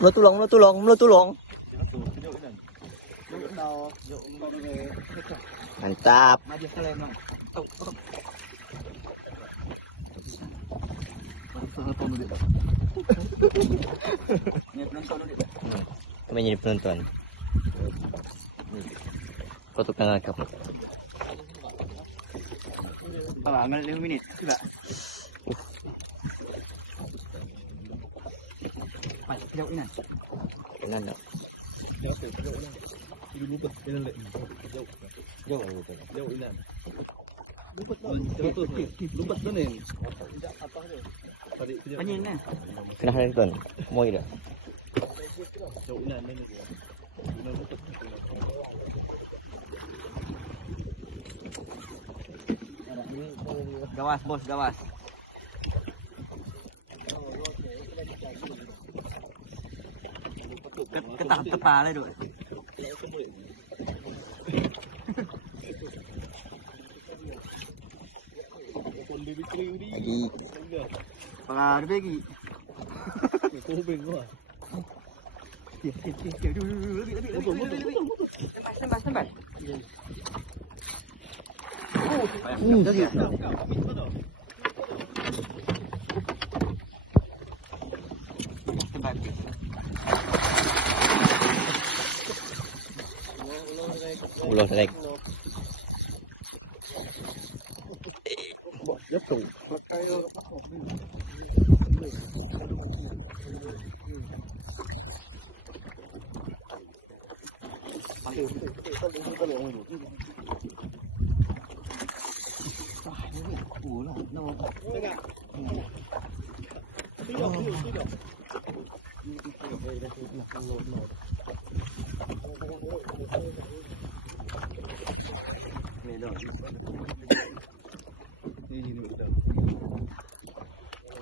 Melutulong. Mantap. Kami jadi penonton. Foto kanal kamu. Amal 5 minit. Coba. Jauh ini. Ilan dah? Panin na. Kena hari tuan. Mau ida. Gawas bos, gawas. Ketangkap kepala itu. Lagi. Para bagi. Tembak. Ulo selek.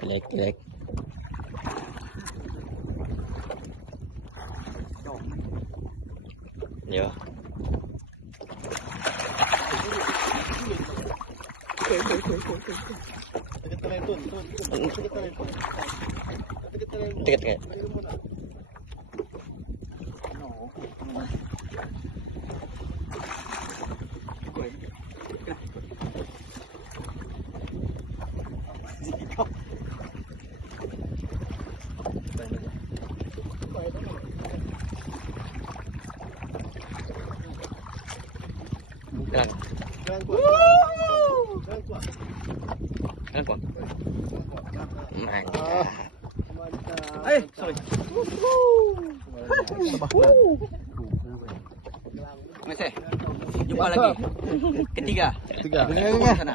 Lek. Ya. Tekat. Kenapa? Mantap. Sorry. Masih. Jumpa lagi. Ketiga. Sana.